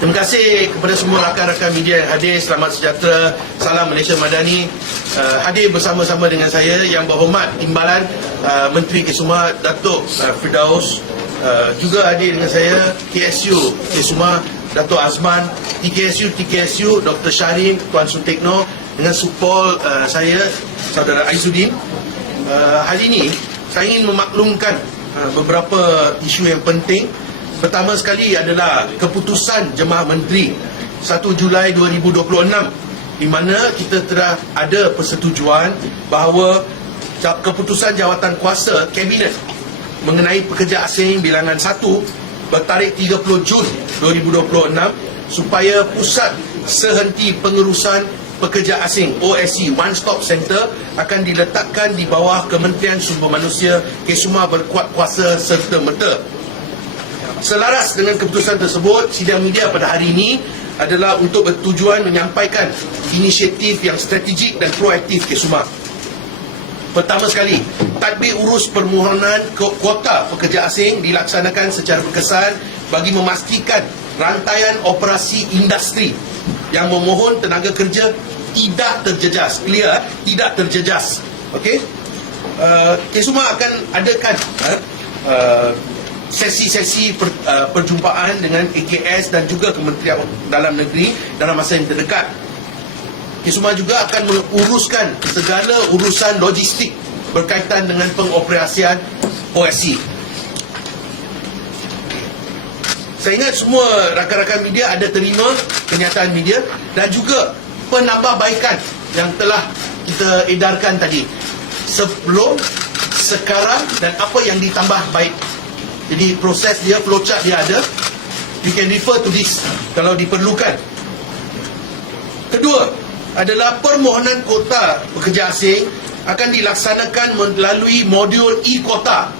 Terima kasih kepada semua rakan-rakan media yang hadir. Selamat sejahtera. Salam Malaysia Madani. Hadir bersama-sama dengan saya Yang Berhormat Timbalan Menteri Kesuma Datuk Firdaus. Juga hadir dengan saya KSU Kesuma Datuk Azman, TKSU Dr. Syarin, Tuan Sutekno, dengan supol saya Saudara Aizuddin. Hari ini saya ingin memaklumkan beberapa isu yang penting. Pertama sekali adalah keputusan Jemaah Menteri 1 Julai 2026, di mana kita telah ada persetujuan bahawa keputusan jawatan kuasa Kabinet mengenai pekerja asing bilangan 1 bertarikh 30 Jun 2026 supaya Pusat Sehenti Pengurusan Pekerja Asing OSC One Stop Center akan diletakkan di bawah Kementerian Sumber Manusia Kesuma berkuat kuasa serta-merta. Selaras dengan keputusan tersebut, sidang media pada hari ini adalah untuk bertujuan menyampaikan inisiatif yang strategik dan proaktif Kesuma. Pertama sekali, tadbir urus permohonan kuota pekerja asing dilaksanakan secara berkesan bagi memastikan rantaian operasi industri yang memohon tenaga kerja tidak terjejas. Clear, tidak terjejas. Okey? Kesuma akan adakan sesi-sesi perjumpaan dengan AKS dan juga Kementerian Dalam Negeri dalam masa yang terdekat. Kesuma juga akan menguruskan segala urusan logistik berkaitan dengan pengoperasian OSC. Saya ingat semua rakan-rakan media ada terima kenyataan media dan juga penambahbaikan yang telah kita edarkan tadi. Sebelum, sekarang dan apa yang ditambah baik. Jadi proses dia, flowchart dia ada. You can refer to this kalau diperlukan. Kedua adalah permohonan kuota pekerja asing akan dilaksanakan melalui modul e-kuota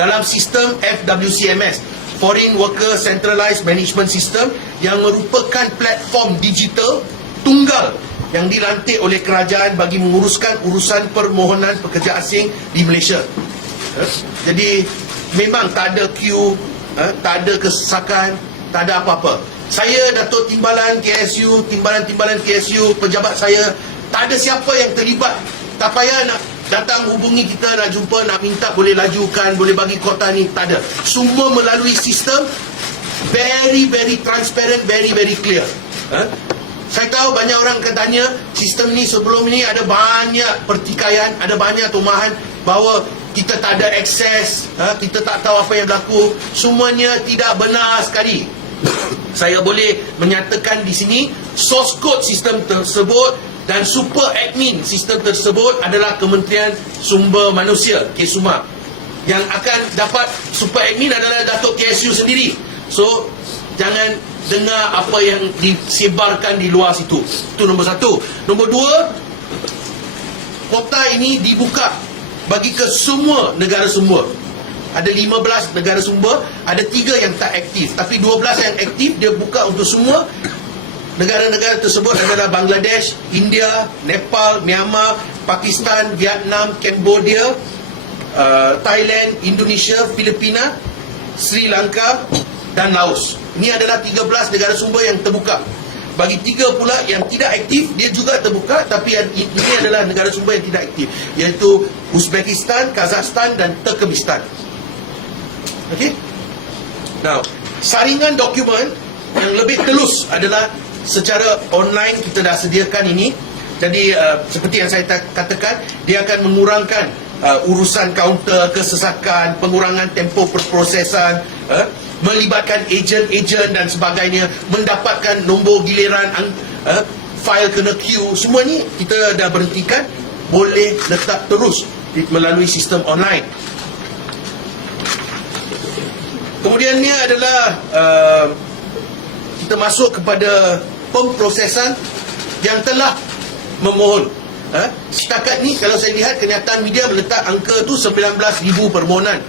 dalam sistem FWCMS, Foreign Worker Centralized Management System, yang merupakan platform digital tunggal yang dilantik oleh kerajaan bagi menguruskan urusan permohonan pekerja asing di Malaysia. Jadi memang tak ada queue, tak ada kesesakan, tak ada apa-apa. Saya, Datuk Timbalan KSU, Timbalan KSU, pejabat saya, tak ada siapa yang terlibat. Tak payah nak datang hubungi kita, nak jumpa, nak minta boleh lajukan, boleh bagi kota ni, tak ada. Semua melalui sistem very transparent, very clear. Saya tahu banyak orang akan tanya, sistem ni sebelum ni ada banyak pertikaian, ada banyak tumahan bahawa kita tak ada akses, kita tak tahu apa yang berlaku. Semuanya tidak benar sekali. Saya boleh menyatakan di sini, source code sistem tersebut dan super admin sistem tersebut adalah Kementerian Sumber Manusia Kesuma. Yang akan dapat super admin adalah Datuk KSU sendiri. So jangan dengar apa yang disebarkan di luar situ. Itu nombor satu. Nombor dua, kota ini dibuka bagi ke semua negara sumber. Ada 15 negara sumber, ada 3 yang tak aktif, tapi 12 yang aktif dia buka untuk semua. Negara-negara tersebut adalah Bangladesh, India, Nepal, Myanmar, Pakistan, Vietnam, Cambodia, Thailand, Indonesia, Filipina, Sri Lanka dan Laos. Ini adalah 13 negara sumber yang terbuka. Bagi 3 pula yang tidak aktif, dia juga terbuka, tapi ini adalah negara sumber yang tidak aktif, iaitu Uzbekistan, Kazakhstan dan Turkmenistan. Okey. Now, saringan dokumen yang lebih telus adalah secara online kita dah sediakan ini. Jadi seperti yang saya katakan, dia akan mengurangkan urusan kaunter, kesesakan, pengurangan tempoh perprosesan, melibatkan ejen-ejen dan sebagainya, mendapatkan nombor giliran, fail kena queue, semua ni kita dah berhentikan, boleh letak terus melalui sistem online. Kemudiannya adalah kita masuk kepada pemprosesan yang telah memohon. Setakat ni kalau saya lihat kenyataan media meletak angka tu 19,000 permohonan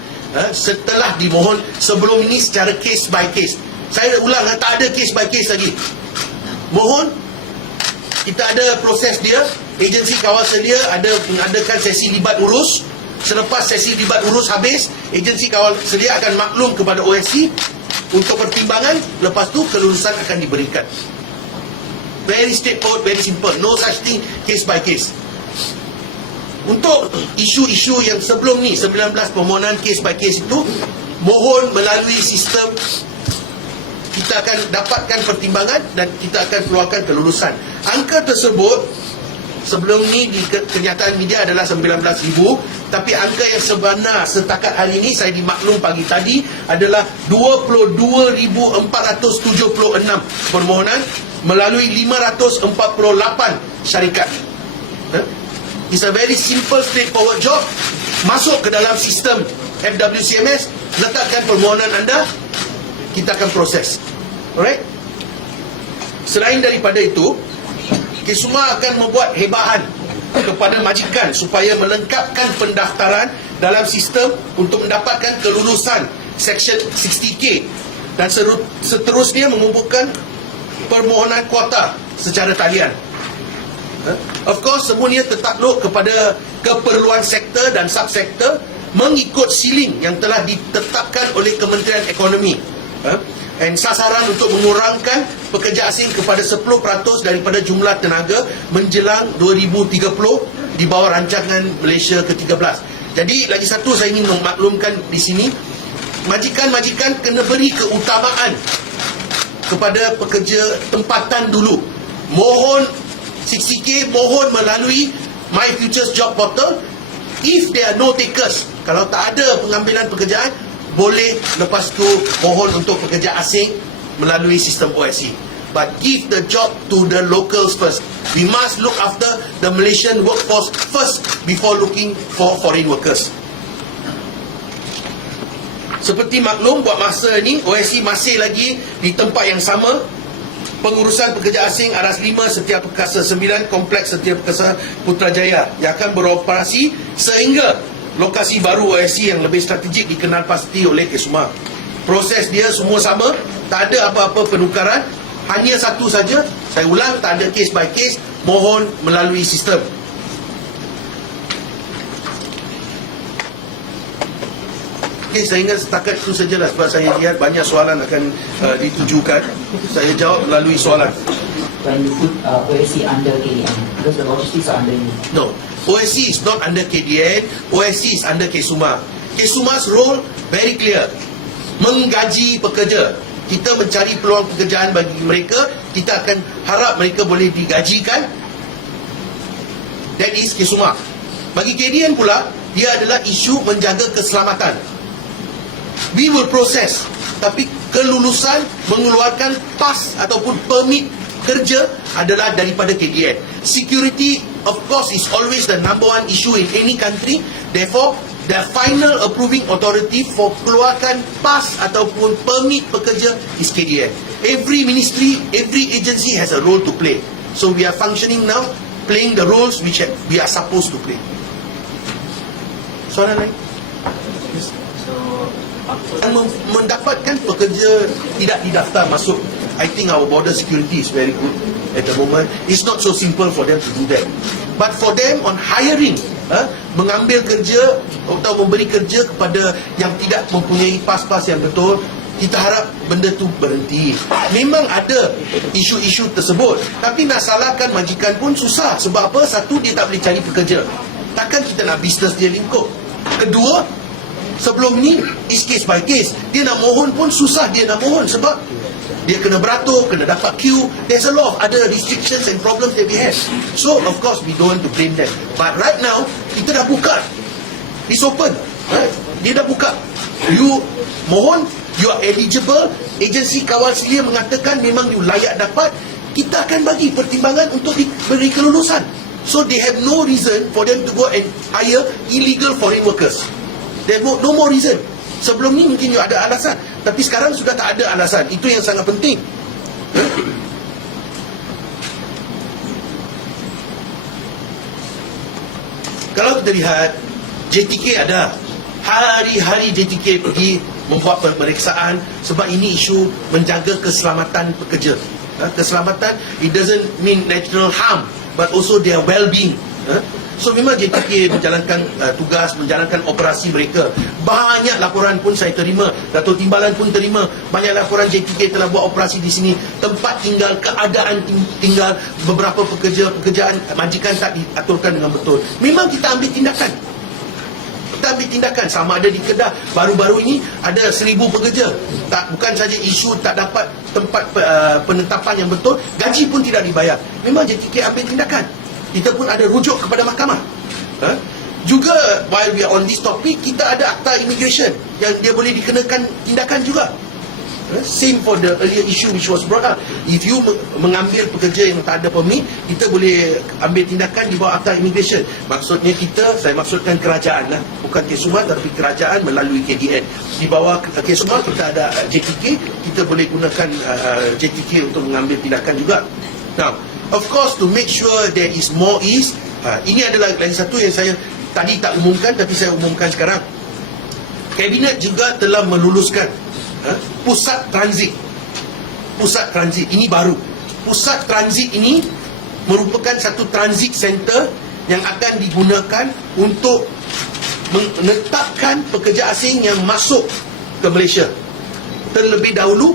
setelah dimohon. Sebelum ini secara case by case. Saya ulang, tak ada case by case lagi. Mohon, kita ada proses dia. Agensi kawal sedia ada mengadakan sesi libat urus. Selepas sesi libat urus habis, agensi kawal sedia akan maklum kepada OSC untuk pertimbangan, lepas tu kelulusan akan diberikan. Very straightforward, very simple. No such thing case by case. Untuk isu-isu yang sebelum ni, 19 permohonan case by case itu, mohon melalui sistem, kita akan dapatkan pertimbangan dan kita akan keluarkan kelulusan. Angka tersebut sebelum ni di kenyataan media adalah 19,000, tapi angka yang sebenar setakat hari ini saya dimaklum pagi tadi adalah 22,476 permohonan melalui 548 syarikat. It's a very simple, straightforward job. Masuk ke dalam sistem FWCMS, letakkan permohonan anda, kita akan proses. Alright? Selain daripada itu, KESUMA akan membuat hebahan kepada majikan supaya melengkapkan pendaftaran dalam sistem untuk mendapatkan kelulusan Section 60K dan seterusnya mengumpulkan permohonan kuota secara talian. Of course, semuanya tertakluk kepada keperluan sektor dan subsektor mengikut ceiling yang telah ditetapkan oleh Kementerian Ekonomi. Dan sasaran untuk mengurangkan pekerja asing kepada 10% daripada jumlah tenaga menjelang 2030 di bawah rancangan Malaysia ke-13. Jadi lagi satu saya ingin memaklumkan di sini, majikan-majikan kena beri keutamaan kepada pekerja tempatan dulu. Mohon 60K, mohon melalui My Futures Job Portal. If there are no takers, kalau tak ada pengambilan pekerjaan, boleh lepas tu mohon untuk pekerja asing melalui sistem OSC. But give the job to the locals first. We must look after the Malaysian workforce first before looking for foreign workers. Seperti maklum, buat masa ni OSC masih lagi di tempat yang sama. Pengurusan pekerja asing Aras 5 Setiap Perkasa 9 Kompleks Setiap Perkasa Putrajaya yang akan beroperasi sehingga lokasi baru OSC yang lebih strategik dikenal pasti oleh KESUMA. Proses dia semua sama, tak ada apa-apa penukaran, hanya satu saja, saya ulang, tak ada case by case, mohon melalui sistem. Okay, saya ingat setakat itu sajalah sebab saya lihat banyak soalan akan ditujukan. Saya jawab melalui soalan. When you put OSC under KDN, because the logistics are under you. No, OSC is not under KDN, OSC is under KESUMA. KESUMA's role very clear. Menggaji pekerja. Kita mencari peluang pekerjaan bagi mereka, kita akan harap mereka boleh digajikan. That is KESUMA. Bagi KDN pula, dia adalah isu menjaga keselamatan. We will process, tapi kelulusan mengeluarkan PAS ataupun permit kerja adalah daripada KDN. Security, of course, is always the number one issue in any country. Therefore, the final approving authority for keluarkan PAS ataupun permit pekerja is KDN. Every ministry, every agency has a role to play. So we are functioning now, playing the roles which we are supposed to play. Soalan lain? Mendapatkan pekerja tidak didaftar masuk, I think our border security is very good at the moment. It's not so simple for them to do that. But for them on hiring, mengambil kerja atau memberi kerja kepada yang tidak mempunyai pas-pas yang betul, kita harap benda tu berhenti. Memang ada isu-isu tersebut, tapi nak salahkan majikan pun susah. Sebab apa? Satu, dia tak boleh cari pekerja. Takkan kita nak bisnes dia lingkup. Kedua, sebelum ni is case by case. Dia nak mohon pun susah dia nak mohon sebab dia kena beratur, kena dapat queue. There's a lot of other restrictions and problems that we have. So of course we don't want to blame them. But right now kita dah buka. It's open. Right? Dia dah buka. You mohon, you are eligible. Agensi kawal selia mengatakan memang you layak dapat. Kita akan bagi pertimbangan untuk diberi kelulusan. So they have no reason for them to go and hire illegal foreign workers. There no more reason. Sebelum ni mungkin you ada alasan, tapi sekarang sudah tak ada alasan. Itu yang sangat penting. Kalau kita lihat, JTK ada. Hari-hari JTK pergi membuat pemeriksaan sebab ini isu menjaga keselamatan pekerja. Keselamatan, it doesn't mean natural harm, but also their well-being. So memang JTK menjalankan tugas, menjalankan operasi mereka. Banyak laporan pun saya terima, Dato' Timbalan pun terima. Banyak laporan JTK telah buat operasi di sini. Tempat tinggal, keadaan tinggal beberapa pekerjaan majikan tak diaturkan dengan betul. Memang kita ambil tindakan. Kita ambil tindakan. Sama ada di Kedah baru-baru ini ada 1,000 pekerja, bukan saja isu tak dapat tempat penetapan yang betul, gaji pun tidak dibayar. Memang JTK ambil tindakan. Kita pun ada rujuk kepada mahkamah. Juga while we are on this topic, kita ada akta immigration yang dia boleh dikenakan tindakan juga. Same for the earlier issue which was brought up. If you mengambil pekerja yang tak ada permit, kita boleh ambil tindakan di bawah akta immigration. Maksudnya saya maksudkan kerajaan lah, bukan Kesuma, tapi kerajaan melalui KDN. Di bawah Kesuma kita ada JTK, kita boleh gunakan JTK untuk mengambil tindakan juga. Now, of course, to make sure there is more ini adalah lagi satu yang saya tadi tak umumkan, tapi saya umumkan sekarang. Kabinet juga telah meluluskan pusat transit. Pusat transit ini baru. Pusat transit ini merupakan satu transit center yang akan digunakan untuk menetapkan pekerja asing yang masuk ke Malaysia. Terlebih dahulu,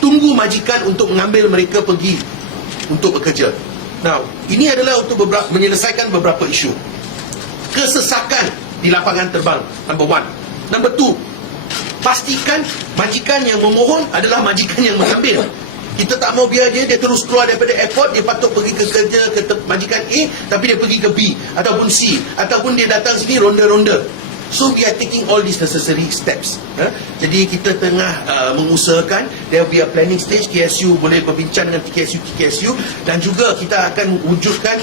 tunggu majikan untuk mengambil mereka pergi untuk bekerja. Now, ini adalah untuk menyelesaikan beberapa isu. Kesesakan di lapangan terbang, number 1. Number 2, pastikan majikan yang memohon adalah majikan yang mengambil. Kita tak mau biar dia terus keluar daripada airport, dia patut pergi ke kerja ke majikan A, tapi dia pergi ke B ataupun C, ataupun dia datang sini ronda-ronda. So we are taking all these necessary steps. Jadi kita tengah mengusahakan there will be a planning stage. KSU boleh berbincang dengan TKSU, dan juga kita akan wujudkan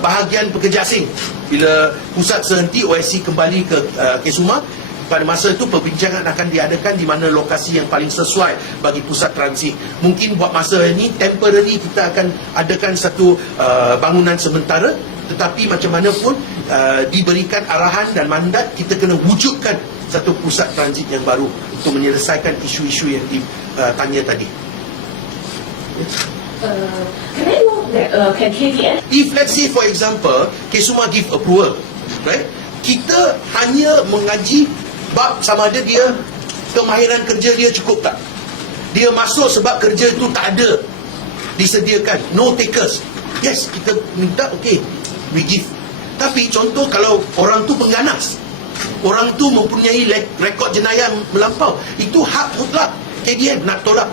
bahagian pekerja asing. Bila pusat sehenti OSC kembali ke Kesuma, pada masa itu perbincangan akan diadakan di mana lokasi yang paling sesuai bagi pusat transit. Mungkin buat masa ini temporary kita akan adakan satu bangunan sementara, tetapi macam mana pun diberikan arahan dan mandat, kita kena wujudkan satu pusat transit yang baru untuk menyelesaikan isu-isu yang ditanya tadi. Can I know that can KDN? If let's say for example Kesuma give approval, right, kita hanya mengaji bab sama ada dia kemahiran kerja dia cukup tak. Dia masuk sebab kerja itu tak ada disediakan, no takers. Yes, kita minta, okay, we give. Tapi contoh kalau orang tu pengganas, orang tu mempunyai rekod jenayah melampau, itu hak mutlak KDN nak tolak.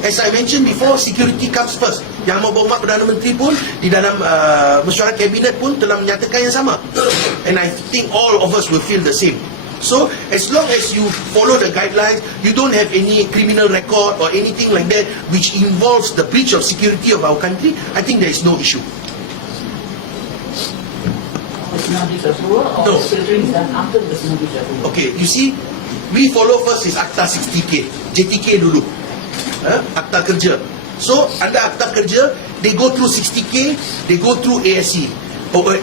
As I mentioned before, security comes first. Yang Mahmud Perdana Menteri pun di dalam mesyuarat kabinet pun telah menyatakan yang sama. And I think all of us will feel the same. So as long as you follow the guidelines, you don't have any criminal record or anything like that which involves the breach of security of our country, I think there is no issue. Personal approval or No. filtering is done after the personal approval? Okay, you see, we follow first is Akta 60K, JTK dulu, Akta Kerja. So under Akta Kerja, they go through 60K, they go through ASC,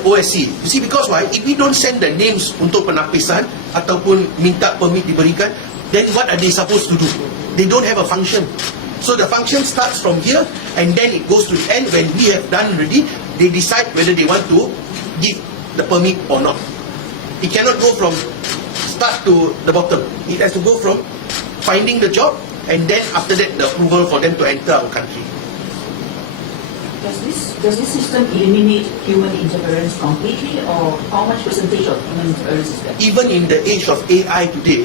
OSC. You see, because why? If we don't send the names untuk penapisan ataupun minta permit diberikan, then what are they supposed to do? They don't have a function. So the function starts from here and then it goes to the end. When we have done already, they decide whether they want to give the permit or not. It cannot go from start to the bottom. It has to go from finding the job and then after that the approval for them to enter our country. Does this system eliminate human interference completely, or how much percentage of human interference is there? Even in the age of AI today,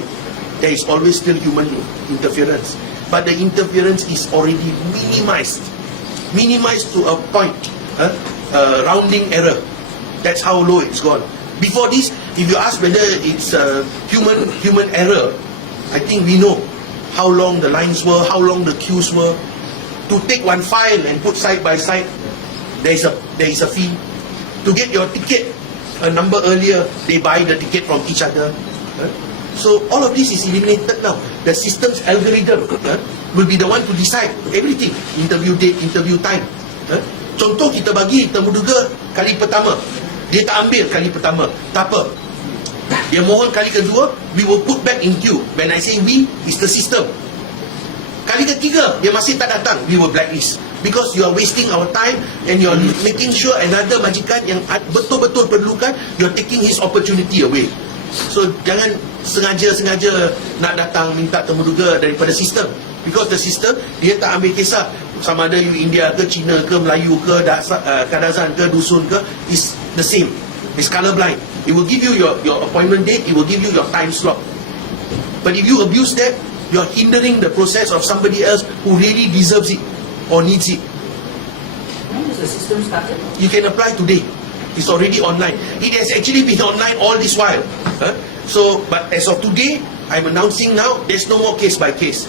there is always still human interference. But the interference is already minimized. Minimized to a point, rounding error. That's how low it's gone. Before this, if you ask whether it's human error, I think we know how long the lines were, how long the queues were. To take one file and put side by side, there is a fee. To get your ticket a number earlier, they buy the ticket from each other. So all of this is eliminated now. The system's algorithm will be the one to decide everything. Interview date, interview time. Contoh kita bagi temuduga kali pertama, dia tak ambil kali pertama, tak apa. Dia mohon kali kedua, we will put back in queue. When I say we, it's the system. Kali ketiga, dia masih tak datang, we will blacklist. because you are wasting our time and you are making sure another majikan yang betul-betul perlukan, you are taking his opportunity away. So jangan sengaja-sengaja nak datang minta temuduga daripada sistem, because the system dia tak ambil kisah sama ada you India ke, China ke, Melayu ke, Kadazan ke, Dusun ke, is the same. It's colorblind. It will give you your appointment date, it will give you your time slot. But if you abuse that, you are hindering the process of somebody else who really deserves it or needs it. When is the system started? You can apply today. It's already online. It has actually been online all this while. So, but as of today, I'm announcing now, there's no more case by case.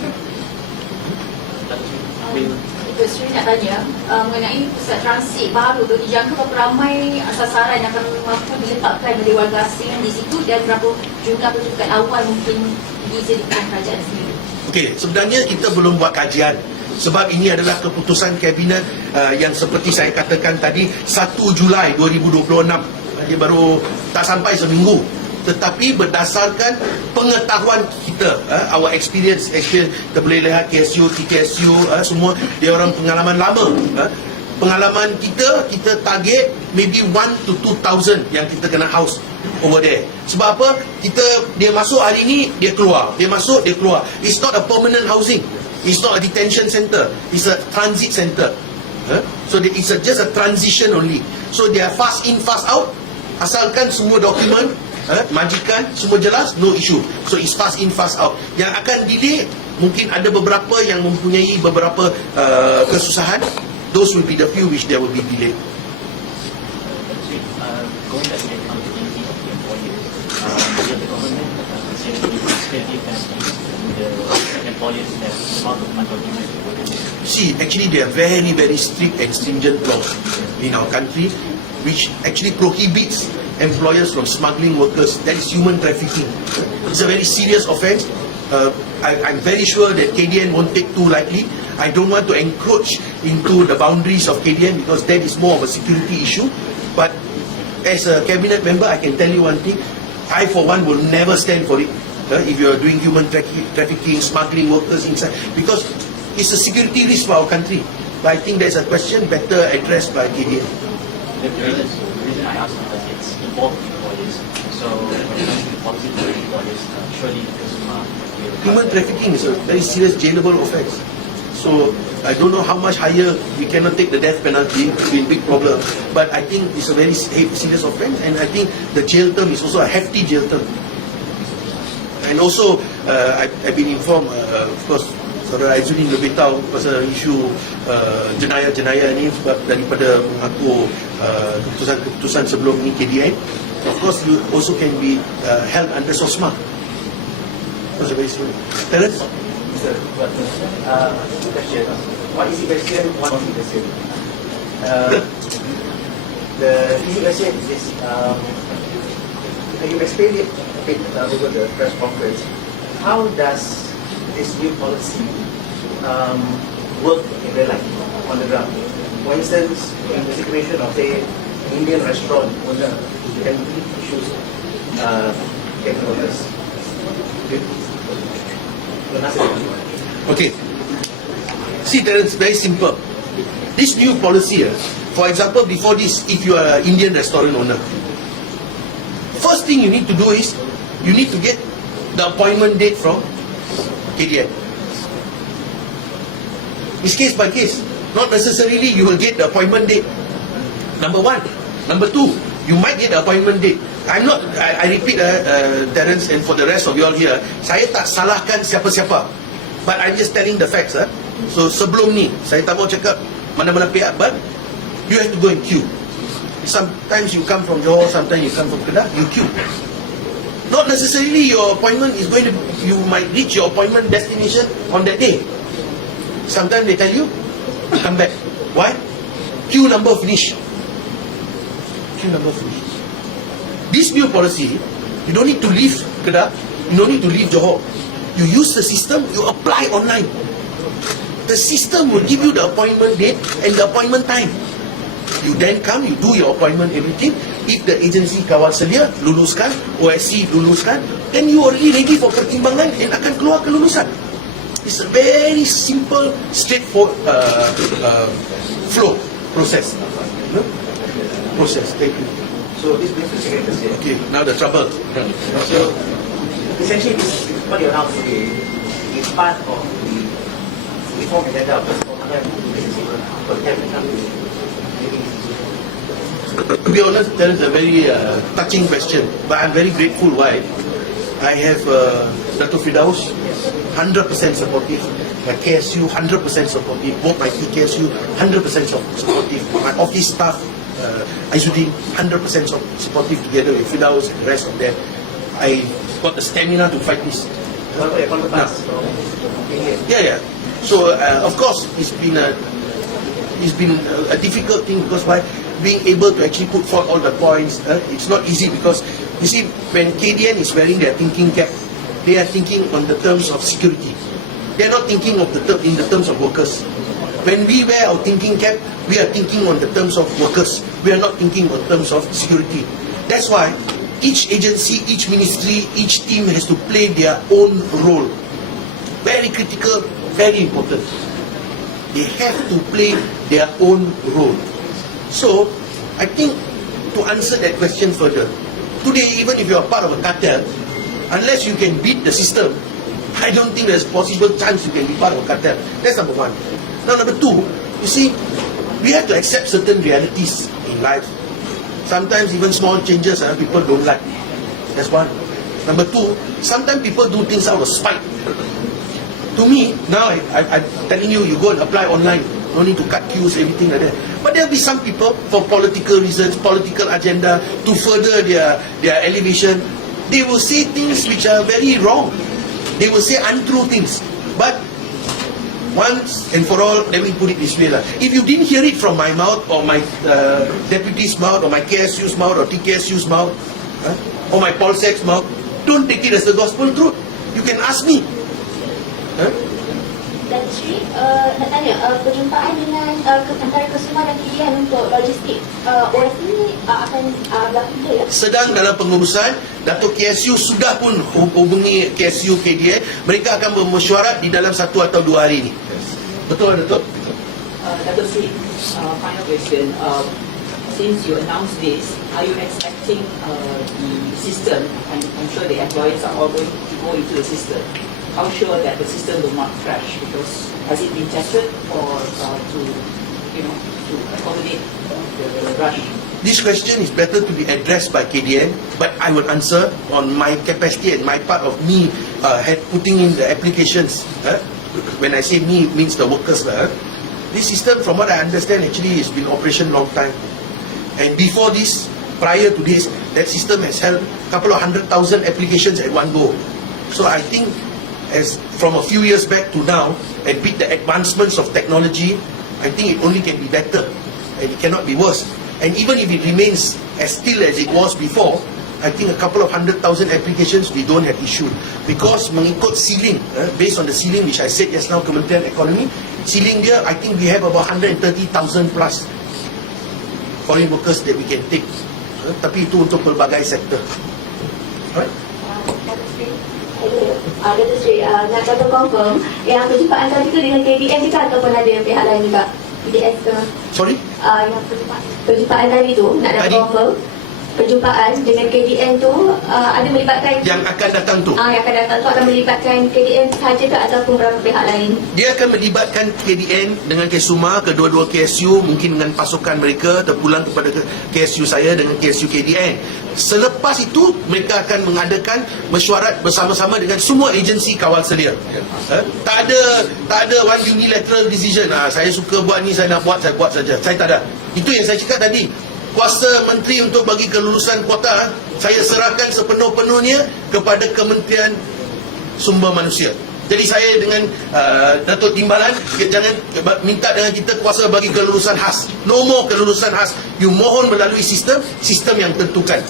Ibu Sri nak tanya mengenai pusat transit baru tu, dijangka berapa ramai sasaran yang akan mampu diletakkan dari warga asing di situ dan berapa jumlah penunjukan awal mungkin dijadikan kerajaan sendiri? Okey, sebenarnya kita belum buat kajian sebab ini adalah keputusan kabinet yang seperti saya katakan tadi 1 Julai 2026. Dia baru tak sampai seminggu. Tetapi berdasarkan pengetahuan kita, our experience, kita boleh lihat KSU, TKSU, semua dia orang pengalaman lama. Pengalaman kita target maybe 1 to 2,000 yang kita kena house over there. Sebab apa? Dia masuk hari ni, dia keluar. Dia masuk, dia keluar. It's not a permanent housing. It's not a detention center. It's a transit center. So it's just a transition only. So they are fast in, fast out. Asalkan semua dokumen, majikan semua jelas, no issue. So it's fast in, fast out. Yang akan delay, mungkin ada beberapa yang mempunyai beberapa kesusahan. Those will be the few which there will be delay. Going back to the accountability of the employers, the government considering the security penalties the employers have amount of undocumented workers. See, actually there are very, very strict and stringent laws in our country which actually prohibits employers from smuggling workers. That is human trafficking. It's a very serious offence. I'm very sure that KDN won't take too lightly. I don't want to encroach into the boundaries of KDN because that is more of a security issue. But as a cabinet member, I can tell you one thing. I, for one, will never stand for it. If you are doing human trafficking, smuggling workers inside, because it's a security risk for our country. But I think there's a question better addressed by KDN. The reason I asked because it's involved employers. So when it comes to policy for employers, surely Human trafficking is a very serious jailable offence. So I don't know how much higher we cannot take the death penalty. It will be a big problem. But I think it's a very serious offence, and I think the jail term is also a hefty jail term. And also, I've been informed, of course, Saudara Aizudin lebih tahu pasal isu jenayah-jenayah ni sebab daripada mengaku keputusan sebelum ni KDN. Of course, you also can be held under SOSMA. That's a very serious. Terence? Sir, two questions. One easy question, one easy question. The easy question is, can you explain it a bit over the press conference? How does this new policy work in real life, on the ground? For instance, in the situation of, say, Indian restaurant owner who can issues getting orders. Okay. See, it's very simple. This new policy, for example, before this, if you are an Indian restaurant owner, first thing you need to do is, you need to get the appointment date from KDN. It's case by case. Not necessarily you will get the appointment date. Number one. Number two, you might get the appointment date. I repeat, Terence, and for the rest of you all here, saya tak salahkan siapa-siapa. But I'm just telling the facts. So sebelum ni, saya tak mau cakap mana-mana pihak, but you have to go and queue. Sometimes you come from Johor, sometimes you come from Kedah, you queue. Not necessarily your appointment is going to, you might reach your appointment destination on that day. Sometimes they tell you, come back. Why? Queue number finish. Queue number finish. This new policy, you don't need to leave Kedah, you don't need to leave Johor. You use the system, you apply online. The system will give you the appointment date and the appointment time. You then come, you do your appointment, everything. If the agency kawal sedia, luluskan, OSC luluskan, then you already ready for pertimbangan and akan keluar kelulusan. It's a very simple, straightforward flow process. Process. Thank you. So this brings to the second question. Okay, now the trouble. So essentially, this, what you announced today is part of the reform agenda of the To be honest, that is a very touching question, but I'm very grateful. Why? I have Dato' Firdaus, 100% supportive. My KSU, 100% supportive. Both my KSU, 100% supportive. My office staff, Aizuddin, 100% supportive together with Firdaus and the rest of them. I got the stamina to fight this. What about your counterparts from India? Yeah. So of course, it's been a difficult thing because by being able to actually put forth all the points, it's not easy because you see when KDN is wearing their thinking cap, they are thinking on the terms of security. They are not thinking of in the terms of workers. When we wear our thinking cap, we are thinking on the terms of workers. We are not thinking on terms of security. That's why each agency, each ministry, each team has to play their own role. Very critical, very important. They have to play their own role. So, I think to answer that question further, today even if you are part of a cartel, unless you can beat the system, I don't think there's possible chance you can be part of a cartel. That's number one. Now number two, you see, we have to accept certain realities in life. Sometimes even small changes people don't like. That's one. Number two, sometimes people do things out of spite. To me, now I'm telling you, you go and apply online. No need to cut queues, everything like that. But there'll be some people, for political reasons, political agenda, to further their elevation, they will say things which are very wrong. They will say untrue things. But once and for all, let me put it this way. If you didn't hear it from my mouth, or my deputy's mouth, or my KSU's mouth, or TKSU's mouth, or my Polsec's mouth, don't take it as the gospel truth. You can ask me. Dan Sri, nak tanya, perjumpaan dengan antara Kesuma dan KDN untuk logistik OS ini akan berlaku ke ya? Sedang dalam pengurusan. Datuk KSU sudah pun hubungi KSU KDN. Mereka akan bermesyuarat di dalam 1 atau 2 hari ini. Betul, Datuk? Dato' Sri, final question. Since you announced this, are you expecting the system, and I'm sure the employees are all going to go into the system, how sure that the system will not crash? Because has it been tested or to accommodate the rush? This question is better to be addressed by KDN, but I will answer on my capacity and my part of me putting in the applications. When I say me, it means the workers. This system, from what I understand, actually has been in operation long time. And before this, prior to this, that system has held a couple of 100,000 applications at one go. So I think as from a few years back to now, and with the advancements of technology, I think it only can be better and it cannot be worse. And even if it remains as still as it was before, I think a couple of 100,000 applications we don't have issued, because mengikut ceiling, based on the ceiling which I said just now, Kementerian Ekonomi, ceiling dia, I think we have about 130,000 plus foreign workers that we can take. Tapi itu untuk pelbagai sektor. Alright? Dato' Sri, nak kata confirm yang perjumpaan tadi tu dengan KDN juga ataupun ada pihak lain juga? PDS ke? Sorry? Yang perjumpaan tadi tu, nak confirm perjumpaan dengan KDN tu ada melibatkan Yang akan datang tu, yang akan datang tu akan melibatkan KDN sahaja ke ataupun beberapa pihak lain? dia akan melibatkan KDN dengan KSUMA, kedua-dua KSU, mungkin dengan pasukan mereka terpulang kepada KSU saya dengan KSU KDN. Selepas itu, mereka akan mengadakan mesyuarat bersama-sama dengan semua agensi kawal selia. Tak ada one unilateral decision. Saya suka buat ni, saya nak buat, saya buat saja. Saya tak ada. Itu yang saya cakap tadi. Kuasa menteri untuk bagi kelulusan kuota, saya serahkan sepenuh-penuhnya kepada Kementerian Sumber Manusia. Jadi saya dengan Datuk Timbalan, jangan minta dengan kita kuasa bagi kelulusan khas. No more kelulusan khas. You mohon melalui sistem yang tentukan.